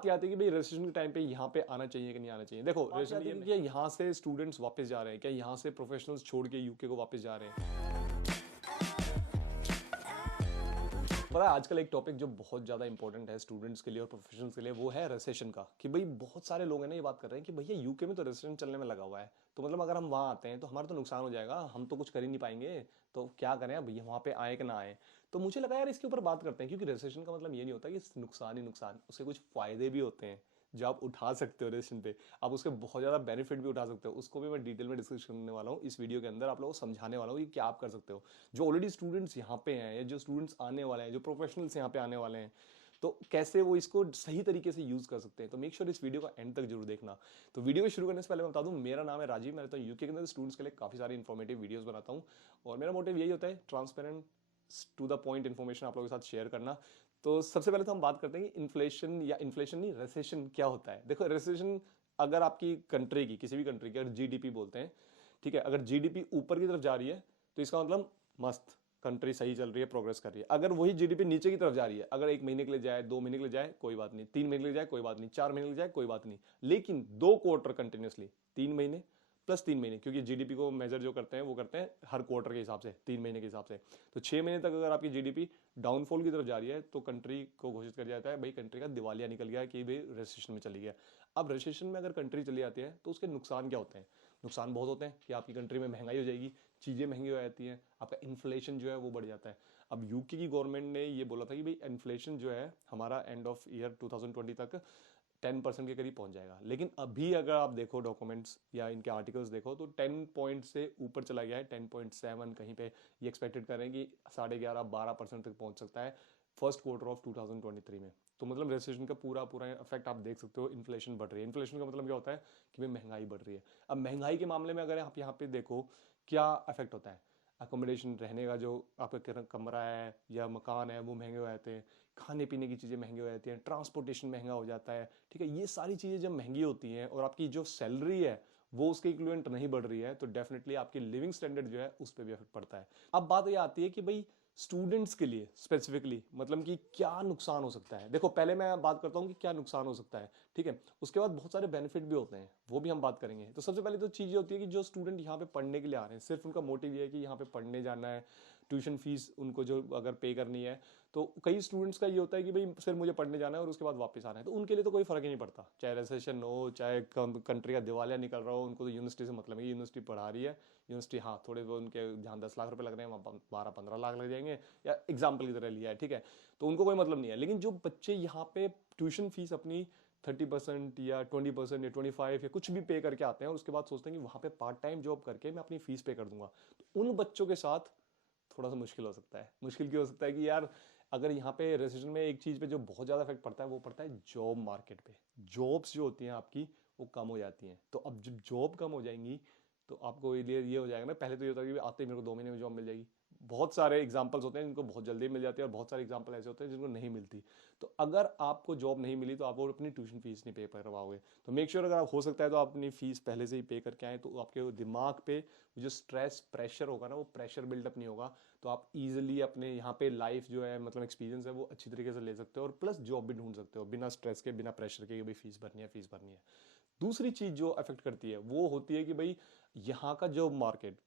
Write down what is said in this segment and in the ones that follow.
बात आती है कि भाई रेजिस्ट्रेशन के टाइम पे यहाँ पे आना चाहिए कि नहीं आना चाहिए। देखो रेजिस्ट्रेशन ये यहाँ से स्टूडेंट्स वापस जा रहे हैं क्या, यहाँ से प्रोफेशनल्स छोड़ के यूके को वापस जा रहे हैं। पता है आजकल एक टॉपिक जो बहुत ज़्यादा इंपॉर्टेंट है स्टूडेंट्स के लिए और प्रोफेशनल्स के लिए, वो है रिसेशन का। कि भाई बहुत सारे लोग हैं ना ये बात कर रहे हैं कि भैया यूके में तो रिसेशन चलने में लगा हुआ है, तो मतलब अगर हम वहाँ आते हैं तो हमारा तो नुकसान हो जाएगा, हम तो कुछ कर ही नहीं पाएंगे, तो क्या करें अब भैया, वहाँ पे आए कि ना आए। तो मुझे लगा यार इसके ऊपर बात करते हैं, क्योंकि रिसेशन का मतलब ये नहीं होता कि नुकसान ही नुकसान, उसके कुछ फायदे भी होते हैं जो आप उठा सकते हो रिलेशन पे। आप उसके बहुत ज़्यादा बेनिफिट भी उठा सकते हो, उसको भी मैं डिटेल में डिस्कस करने वाला हूँ इस वीडियो के अंदर, आप लोगों को समझाने वाला हूँ कि क्या आप कर सकते हो। जो ऑलरेडी स्टूडेंट्स यहाँ पे हैं या जो स्टूडेंट्स आने वाले हैं, जो प्रोफेशनल्स यहाँ पे आने वाले हैं, तो कैसे वो इसको सही तरीके से यूज कर सकते हैं। तो मेक श्योर इस वीडियो का एंड तक जरूर देखना। तो वीडियो को शुरू करने से पहले मैं बता दूं, मेरा नाम है राजीव, मैं रहता हूँ यूके के अंदर, स्टूडेंट्स के लिए काफी सारी इन्फॉर्मेटिव वीडियोस बनाता हूँ। और मेरा मोटिव यही होता है transparent to the point information आप लोगों के साथ शेयर करना। तो सबसे पहले तो हम बात करते हैं कि इन्फ्लेशन, या इन्फ्लेशन नहीं, रेसेशन क्या होता है। देखो रेसेशन, अगर आपकी कंट्री की, किसी भी कंट्री की अगर जीडीपी बोलते हैं, ठीक है, अगर जीडीपी ऊपर की तरफ जा रही है तो इसका मतलब मस्त, कंट्री सही चल रही है, प्रोग्रेस कर रही है। अगर वही जीडीपी नीचे की तरफ जा रही है, अगर 1 महीने के लिए जाए, 2 महीने के लिए जाए कोई बात नहीं, 3 महीने के लिए जाए कोई बात नहीं, 4 महीने के लिए जाए कोई बात नहीं, लेकिन 2 क्वार्टर कंटिन्यूसली, 3 महीने प्लस 3 महीने, क्योंकि जीडीपी को मेजर जो करते हैं वो करते हैं हर क्वार्टर के हिसाब से, 3 महीने के हिसाब से। तो 6 महीने तक अगर आपकी जीडीपी डाउनफॉल की तरफ जा रही है तो कंट्री को घोषित कर जाता है भाई कंट्री का दिवालिया निकल गया, कि भाई रेसेशन में चली गया। अब रेसेशन में अगर कंट्री चली जाती है तो उसके नुकसान क्या होते हैं। नुकसान बहुत होते हैं कि आपकी कंट्री में महंगाई हो जाएगी, चीज़ें महंगी हो जाती हैं, आपका इन्फ्लेशन जो है वो बढ़ जाता है। अब यूके की गवर्नमेंट ने ये बोला था कि भाई इन्फ्लेशन जो है हमारा एंड ऑफ ईयर 2020 तक 10% के करीब पहुंच जाएगा, लेकिन अभी अगर आप देखो डॉक्यूमेंट्स या इनके आर्टिकल्स देखो तो 10 पॉइंट से ऊपर चला गया है, 10.7 कहीं पे ये एक्सपेक्टेड कर रहे हैं कि 11.5-12% तक पहुंच सकता है फर्स्ट क्वार्टर ऑफ 2023 में। तो मतलब रेसेशन का पूरा पूरा इफेक्ट आप देख सकते हो, इन्फ्लेशन बढ़ रही है। इन्फ्लेशन का मतलब क्या होता है कि भाई महंगाई बढ़ रही है। अब महंगाई के मामले में अगर आप यहाँ पे देखो क्या इफेक्ट होता है, अकोमोडेशन, रहने का जो आपका कमरा है या मकान है वो महंगे हो जाते हैं, खाने पीने की चीज़ें महंगी हो जाती हैं, ट्रांसपोर्टेशन महंगा हो जाता है, ठीक है। ये सारी चीज़ें जब महंगी होती हैं और आपकी जो सैलरी है वो उसके इक्विवेलेंट नहीं बढ़ रही है, तो डेफिनेटली आपकी लिविंग स्टैंडर्ड जो है उस पर भी इफेक्ट पड़ता है। अब बात ये आती है कि भाई स्टूडेंट्स के लिए स्पेसिफिकली मतलब कि क्या नुकसान हो सकता है। देखो पहले मैं बात करता हूं कि क्या नुकसान हो सकता है, ठीक है, उसके बाद बहुत सारे बेनिफिट भी होते हैं, वो भी हम बात करेंगे। तो सबसे पहले तो चीज़ ये होती है कि जो स्टूडेंट यहाँ पे पढ़ने के लिए आ रहे हैं, सिर्फ उनका मोटिव ये है कि यहाँ पे पढ़ने जाना है, ट्यूशन फीस उनको जो अगर पे करनी है, तो कई स्टूडेंट्स का ये होता है कि भाई सिर्फ मुझे पढ़ने जाना है और उसके बाद वापस आना है, तो उनके लिए तो कोई फर्क ही नहीं पड़ता, चाहे रिसेशन हो, चाहे कंट्री का दिवालिया निकल रहा हो, उनको तो यूनिवर्सिटी से मतलब है, यूनिवर्सिटी पढ़ा रही है, यूनिवर्सिटी हाँ थोड़े वो उनके जहाँ 10 लाख रुपए लग रहे हैं वहाँ 12-15 लाख लग जाएंगे, या एग्जाम्पल की तरह लिया है, ठीक है, तो उनको कोई मतलब नहीं है। लेकिन जो बच्चे यहाँ पे ट्यूशन फीस अपनी 30% या 20% या 25 या कुछ भी पे करके आते हैं और उसके बाद सोचते हैं कि वहां पे पार्ट टाइम जॉब करके मैं अपनी फीस पे कर दूंगा, तो उन बच्चों के साथ थोड़ा सा मुश्किल हो सकता है। मुश्किल क्यों हो सकता है कि यार अगर यहाँ पे रेसिडेंट में एक चीज पे जो बहुत ज्यादा इफेक्ट पड़ता है वो पड़ता है जॉब मार्केट पे। जॉब्स जो होती हैं आपकी वो कम हो जाती हैं, तो अब जब जॉब कम हो जाएंगी तो आपको ये हो जाएगा ना, पहले तो ये होता है कि आते ही मेरे को 2 महीने में जॉब मिल जाएगी। बहुत सारे एग्जाम्पल्स होते हैं जिनको बहुत जल्दी मिल जाती है और बहुत सारे एग्जाम्पल ऐसे होते हैं जिनको नहीं मिलती। तो अगर आपको जॉब नहीं मिली तो आप वो अपनी ट्यूशन फीस नहीं पे करवाओगे, तो मेक श्योर अगर आप हो सकता है तो आप अपनी फीस पहले से ही पे करके आए, तो आपके दिमाग पे जो स्ट्रेस प्रेशर होगा ना वो प्रेशर बिल्डअप नहीं होगा, तो आप इजिली अपने यहाँ पे लाइफ जो है मतलब एक्सपीरियंस है वो अच्छी तरीके से ले सकते हो और प्लस जॉब भी ढूंढ सकते हो बिना स्ट्रेस के, बिना प्रेशर के कि भाई फीस भरनी है, फीस भरनी है। दूसरी चीज जो अफेक्ट करती है वो होती है कि भाई यहाँ का जॉब मार्केट।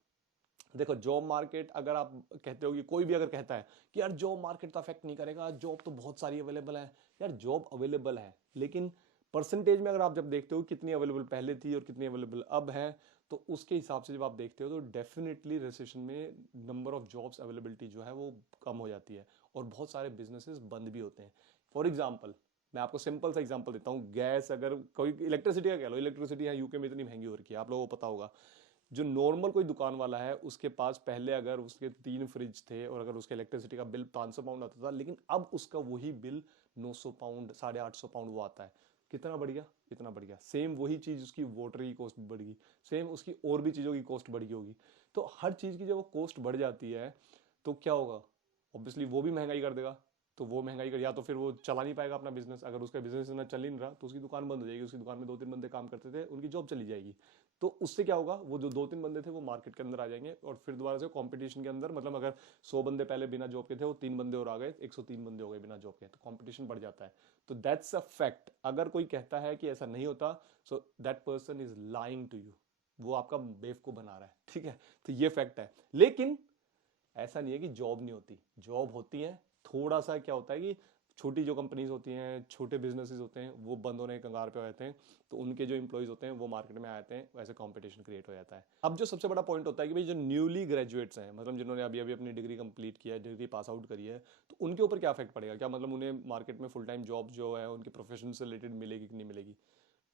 देखो जॉब मार्केट, अगर आप कहते हो कि कोई भी अगर कहता है कि यार जॉब मार्केट तो अफेक्ट नहीं करेगा, जॉब तो बहुत सारी अवेलेबल है, यार जॉब अवेलेबल है, लेकिन परसेंटेज में अगर आप जब देखते हो कितनी अवेलेबल पहले थी और कितनी अवेलेबल अब है, तो उसके हिसाब से जब आप देखते हो तो डेफिनेटली रिसेशन में नंबर ऑफ जॉब्स अवेलेबिलिटी जो है वो कम हो जाती है और बहुत सारे बिजनेसेस बंद भी होते हैं। फॉर एग्जाम्पल मैं आपको सिंपल सा एग्जांपल देता हूँ, गैस, अगर कोई इलेक्ट्रिसिटी का कह लो, इलेक्ट्रिसिटी यहाँ यूके में इतनी महंगी हो रखी है, आप लोगों को पता होगा। जो नॉर्मल कोई दुकान वाला है उसके पास पहले अगर उसके 3 फ्रिज थे और अगर उसके इलेक्ट्रिसिटी का बिल 500 पाउंड आता था, लेकिन अब उसका वही बिल 900 पाउंड, 850 पाउंड वो आता है। कितना बढ़ गया, कितना बढ़ गया। सेम वही चीज उसकी वाटर की कॉस्ट बढ़ गई, सेम उसकी और भी चीजों की कॉस्ट बढ़ गई होगी। तो हर चीज की जब वो कॉस्ट बढ़ जाती है तो क्या होगा, ऑब्वियसली वो भी महंगाई कर देगा। तो वो महंगाई कर, या तो फिर वो चला नहीं पाएगा अपना बिजनेस। अगर उसका बिजनेस इतना चल ही नहीं रहा तो उसकी दुकान बंद हो जाएगी। उसकी दुकान में 2-3 बंदे काम करते थे, उनकी जॉब चली जाएगी। तो उससे क्या होगा, वो जो 2-3 बंदे थे वो मार्केट के अंदर आ जाएंगे और फिर दोबारा से कंपटीशन के अंदर, मतलब अगर 100 बंदे पहले बिना जॉब के थे, वो 3 बंदे और आ गए, 103 बंदे हो गए बिना जॉब के, तो कंपटीशन बढ़ जाता है। तो दैट्स अ फैक्ट। अगर कोई कहता है कि ऐसा नहीं होता, so that person is lying to you, वो आपका बेवकूफ बना रहा है, ठीक है। तो ये फैक्ट है। लेकिन ऐसा नहीं है कि जॉब नहीं होती, जॉब होती है। थोड़ा सा क्या होता है कि छोटी जो कंपनीज होती हैं, छोटे बिजनेसेस होते हैं, वो बंद होने के कगार पे हो जाते हैं, तो उनके जो इंप्लॉइज होते हैं वो मार्केट में आ जाते हैं, वैसे कंपटीशन क्रिएट हो जाता है। अब जो सबसे बड़ा पॉइंट होता है कि भाई जो न्यूली ग्रेजुएट्स हैं, मतलब जिन्होंने अभी अभी अपनी डिग्री कंप्लीट किया है, डिग्री पास आउट करी है, तो उनके ऊपर क्या इफेक्ट पड़ेगा, क्या मतलब उन्हें मार्केट में फुल टाइम जॉब जो है उनके प्रोफेशन से रिलेटेड मिलेगी कि नहीं मिलेगी।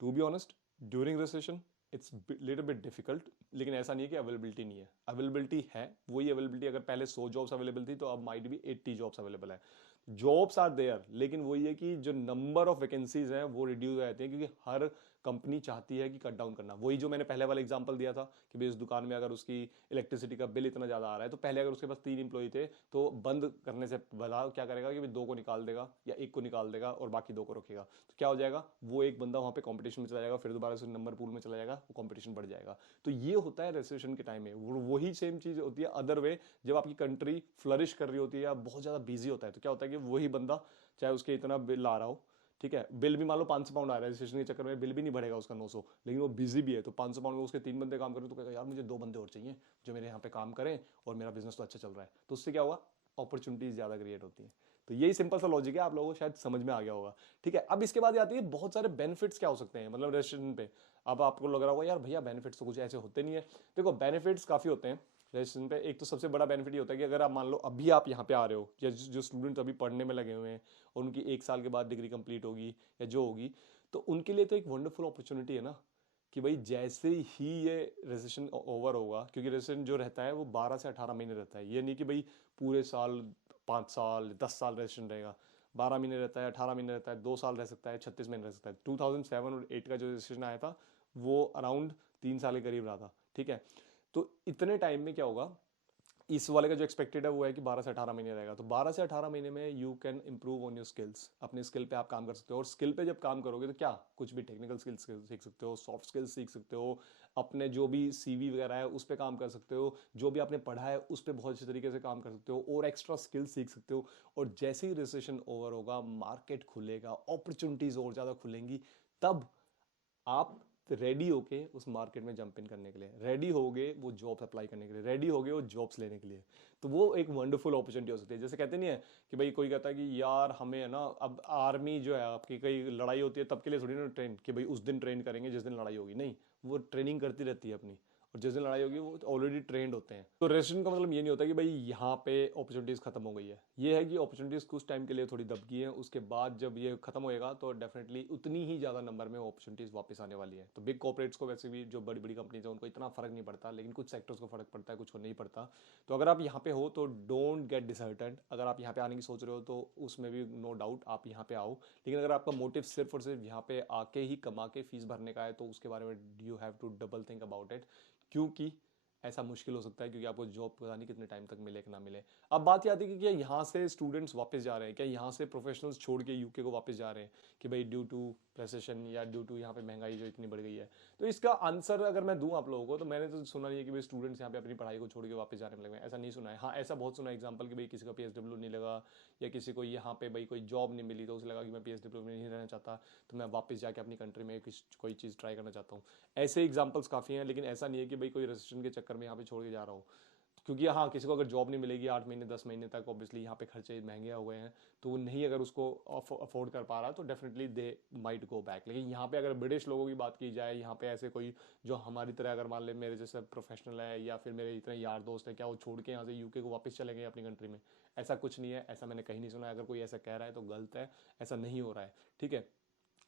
To be honest, during recession it's little bit difficult. लेकिन ऐसा नहीं है कि अवेलेबिलिटी नहीं है, अवेलेबिलिटी है। वही अवेलेबिलिटी, अगर पहले 100 जॉब्स अवेलेबल थी तो अब माइट भी 80 जॉब्स अवेलेबल है। जॉब्स आर देयर, लेकिन वही है कि जो नंबर ऑफ वैकेंसीज हैं वो रिड्यूस हो जाते हैं, क्योंकि हर कंपनी चाहती है कि कट डाउन करना। वही जो मैंने पहले वाला एग्जांपल दिया था कि भाई इस दुकान में अगर उसकी इलेक्ट्रिसिटी का बिल इतना ज्यादा आ रहा है, तो पहले अगर उसके पास 3 इंप्लॉई थे तो बंद करने से भला क्या करेगा कि भाई 2 को निकाल देगा या 1 को निकाल देगा और बाकी 2 को रखेगा। तो क्या हो जाएगा, वो एक बंदा वहां पे कंपटीशन में चला जाएगा, फिर दोबारा से नंबर पूल में चला जाएगा, वो कंपटीशन बढ़ जाएगा। तो ये होता है रिसेशन के टाइम में। वही सेम चीज होती है अदर वे, जब आपकी कंट्री फ्लरिश कर रही होती है या बहुत ज्यादा बिजी होता है, तो क्या होता है कि वही बंदा, चाहे उसके इतना बिल आ रहा हो, ठीक है, बिल भी मान लो 500 पाउंड आ रहा है, रजिस्ट्रेशन के चक्कर में बिल भी नहीं बढ़ेगा उसका 900, लेकिन वो बिजी भी है, तो 500 पाउंड में उसके 3 बंदे काम करें, तो कहेगा यार मुझे 2 बंदे और चाहिए जो मेरे यहाँ पे काम करें और मेरा बिजनेस तो अच्छा चल रहा है। तो उससे क्या होगा, अपॉर्चुनिटीज ज्यादा क्रिएट होती है। तो यही सिंपल सा लॉजिक है, आप लोगों को शायद समझ में आ गया होगा। ठीक है, अब इसके बाद आती है बहुत सारे बेनिफिट्स क्या हो सकते हैं, मतलब रजिस्ट्रेशन पे। अब आपको लग रहा होगा यार भैया बेनिफिट्स तो कुछ ऐसे होते नहीं है। देखो बेनिफिट्स काफी होते हैं रजिस्ट्रेशन पे। एक तो सबसे बड़ा बेनिफिट ये होता है कि अगर आप मान लो अभी आप यहाँ पे आ रहे हो, या जो स्टूडेंट्स अभी पढ़ने में लगे हुए हैं और उनकी 1 साल के बाद डिग्री कंप्लीट होगी या जो होगी, तो उनके लिए तो एक वंडरफुल अपॉर्चुनिटी है ना, कि भाई जैसे ही ये रजिस्ट्रेशन ओवर होगा, क्योंकि रजिस्ट्रेशन जो रहता है वो 12 से 18 महीने रहता है। ये नहीं कि भाई पूरे साल 5 साल 10 साल रजिस्ट्रेशन रहेगा। 12 महीने रहता है, 18 महीने रहता है, 2 साल रह सकता है, 36 महीने रह सकता है। 2007 और 8 का जो रजिस्ट्रेशन आया था वो अराउंड 3 साल के करीब रहा था। ठीक है, तो इतने टाइम में क्या होगा, इस वाले का जो एक्सपेक्टेड है वो है कि 12 से 18 महीने रहेगा। तो 12 से 18 महीने में you can improve on your skills, अपने स्किल पे आप काम कर सकते हो। और स्किल पे जब काम करोगे तो क्या, कुछ भी टेक्निकल स्किल्स सीख सकते हो, सॉफ्ट स्किल्स सीख सकते हो, अपने जो भी सीवी वगैरह है उस पर काम कर सकते हो, जो भी आपने पढ़ा है उस पर बहुत अच्छे तरीके से काम कर सकते हो और एक्स्ट्रा स्किल्स सीख सकते हो। और जैसे ही रिसेशन ओवर होगा, मार्केट खुलेगा, अपॉर्चुनिटीज और ज़्यादा खुलेंगी, तब आप रेडी होके उस मार्केट में जंप इन करने के लिए रेडी होगे, वो जॉब्स अप्लाई करने के लिए रेडी होगे, वो जॉब्स लेने के लिए। तो वो एक वंडरफुल अपॉर्चुनिटी हो सकती है। जैसे कहते नहीं है कि भाई कोई कहता है कि यार हमें है ना, अब आर्मी जो है आपकी, कई लड़ाई होती है तब के लिए थोड़ी ना ट्रेन, कि भाई उस दिन ट्रेन करेंगे जिस दिन लड़ाई होगी, नहीं, वो ट्रेनिंग करती रहती है अपनी, और जिस दिन लड़ाई होगी वो ऑलरेडी ट्रेंड होते हैं। तो रेजिस्ट्रेशन का मतलब ये नहीं होता कि भाई यहाँ पे अपॉर्चुनिटीज खत्म हो गई है। ये है कि अपॉर्चुनिटीज कुछ टाइम के लिए थोड़ी दबकी है, उसके बाद जब ये खत्म होएगा तो डेफिनेटली उतनी ही ज्यादा नंबर में अपॉर्चुनिटीज वापस आने वाली है। तो बिग कॉर्पोरेट्स को वैसे भी, जो बड़ी बड़ी कंपनीज है, उनको इतना फर्क नहीं पड़ता, लेकिन कुछ सेक्टर्स को फर्क पड़ता है, कुछ को नहीं पड़ता। तो अगर आप यहाँ पे हो तो डोंट गेट डिसहर्टेड। अगर आप यहाँ पे आने की सोच रहे हो तो उसमें भी नो डाउट आप यहाँ पे आओ। लेकिन अगर आपका मोटिव सिर्फ और सिर्फ यहाँ पे आके ही कमा के फीस भरने का है, तो उसके बारे में you have to double think about it, क्योंकि ऐसा मुश्किल हो सकता है, क्योंकि आपको जॉब पता नहीं कितने टाइम तक मिले कि ना मिले। अब बात ये आती है कि क्या यहाँ से स्टूडेंट्स वापस जा रहे हैं, क्या यहाँ से प्रोफेशनल्स छोड़ के यूके को वापस जा रहे हैं, कि भाई ड्यू टू रेसेशन या ड्यू टू यहाँ पे महंगाई जो इतनी बढ़ गई है। तो इसका आंसर अगर मैं दूं आप लोगों को, तो मैंने तो सुना नहीं है कि भाई स्टूडेंट्स यहाँ पे अपनी पढ़ाई को छोड़ के वापस जाने में लगे हैं, ऐसा नहीं सुना है। हाँ, ऐसा बहुत सुना है एग्जाम्पल कि भाई किसी का PSW नहीं लगा, या किसी को यहाँ पे भाई कोई जॉब नहीं मिली, तो उसे लगा कि मैं PSW में नहीं रहना चाहता, तो मैं वापस जाके अपनी कंट्री में कोई चीज़ ट्राई करना चाहता हूँ। ऐसे एग्जाम्पल्स काफ़ी हैं, लेकिन ऐसा नहीं है कि भाई कोई रेजिस्ट्रेशन के चक्कर में यहाँ पे छोड़ के जा रहा हो। क्योंकि हाँ, किसी को अगर जॉब नहीं मिलेगी 8 महीने 10 महीने तक, ऑब्वियसली यहाँ पे खर्चे महंगे हो गए हैं, तो वो नहीं, अगर उसको अफोर्ड कर पा रहा, तो definitely they might go back. लेकिन यहाँ पे अगर ब्रिटिश लोगों की बात की जाए, यहाँ पे ऐसे कोई जो हमारी तरह, अगर मान ले मेरे जैसे प्रोफेशनल है या फिर मेरे इतने यार दोस्त हैं, क्या वो छोड़ के यहाँ से यूके को वापस चले गए अपनी कंट्री में? ऐसा कुछ नहीं है, ऐसा मैंने कहीं नहीं सुना है। अगर कोई ऐसा कह रहा है तो गलत है, ऐसा नहीं हो रहा है। ठीक है,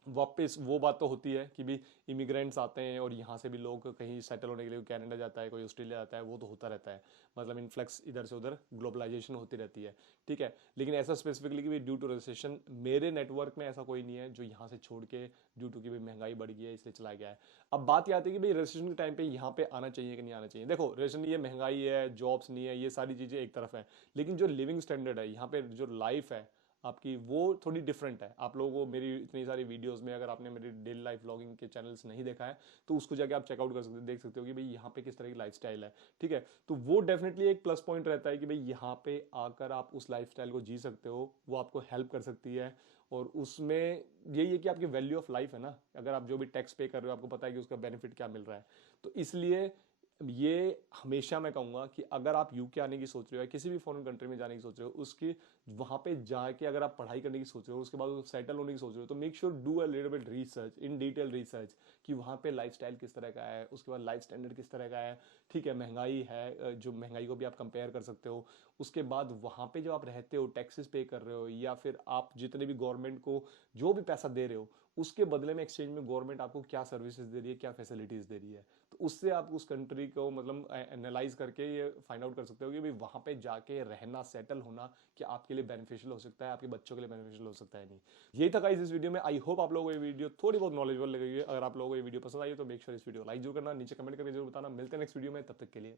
वापस वो बात तो होती है कि भी इमिग्रेंट्स आते हैं और यहाँ से भी लोग कहीं सेटल होने के लिए कनाडा जाता है, कोई ऑस्ट्रेलिया जाता है, वो तो होता रहता है। मतलब इनफ्लक्स इधर से उधर, ग्लोबलाइजेशन होती रहती है। ठीक है, लेकिन ऐसा स्पेसिफिकली कि भी ड्यू टू रिसेशन, मेरे नेटवर्क में ऐसा कोई नहीं है जो यहाँ से छोड़ के ड्यू टू कि भाई महंगाई बढ़ गई है इसलिए चला गया है। अब बात ये आती है कि भाई रेसेशन के टाइम पे यहाँ पे आना चाहिए कि नहीं आना चाहिए। देखो रेसेशन, ये महंगाई है, जॉब्स नहीं है, ये सारी चीज़ें एक तरफ है, लेकिन जो लिविंग स्टैंडर्ड है यहाँ पे, जो लाइफ है, आपकी वो थोड़ी डिफरेंट है। आप लोगों को मेरी इतनी सारी वीडियोस में, अगर आपने मेरी डेली लाइफ व्लॉगिंग के चैनल्स नहीं देखा है तो उसको जाके आप चेकआउट कर सकते हो, देख सकते हो कि भाई यहाँ पे किस तरह की लाइफस्टाइल है। ठीक है, तो वो डेफिनेटली एक प्लस पॉइंट रहता है कि भाई यहाँ पे आकर आप उस लाइफस्टाइल को जी सकते हो, वो आपको हेल्प कर सकती है। और उसमें यही है कि आपकी वैल्यू ऑफ लाइफ है ना, अगर आप जो भी टैक्स पे कर रहे हो आपको पता है कि उसका बेनिफिट क्या मिल रहा है। तो इसलिए ये हमेशा मैं कहूंगा कि अगर आप यूके आने की सोच रहे हो या किसी भी फॉरेन कंट्री में जाने की सोच रहे हो, उसकी वहां पे जाके अगर आप पढ़ाई करने की सोच रहे हो, उसके बाद सेटल होने की सोच रहे हो, तो make sure do a little bit research, in detail research, कि वहां पे लाइफस्टाइल किस तरह का है, उसके बाद लाइफ स्टैंडर्ड किस तरह का है। ठीक है, महंगाई है, जो महंगाई को भी आप कंपेयर कर सकते हो। उसके बाद वहां पे जो आप रहते हो, टैक्सेस पे कर रहे हो, या फिर आप जितने भी गवर्नमेंट को जो भी पैसा दे रहे हो, उसके बदले में एक्सचेंज में गवर्नमेंट आपको क्या सर्विसेज दे रही है, क्या फैसिलिटीज दे रही है। तो उससे आप उस कंट्री को मतलब एनालाइज करके ये फाइंड आउट कर सकते हो कि भाई वहां पे जाके रहना, सेटल होना क्या आपके लिए बेनिफिशियल हो सकता है, आपके बच्चों के लिए बेनिफिशियल हो सकता है नहीं। यही था गाइस इस वीडियो में। आई होप आप लोगों को ये वीडियो थोड़ी बहुत नॉलेजेबल लगी है। अगर आप लोगों को ये वीडियो पसंद आई है तो मेक श्योर इस वीडियो लाइक जरूर करना, नीचे कमेंट करके जरूर बताना। मिलते हैं नेक्स्ट वीडियो में, तब तक के लिए।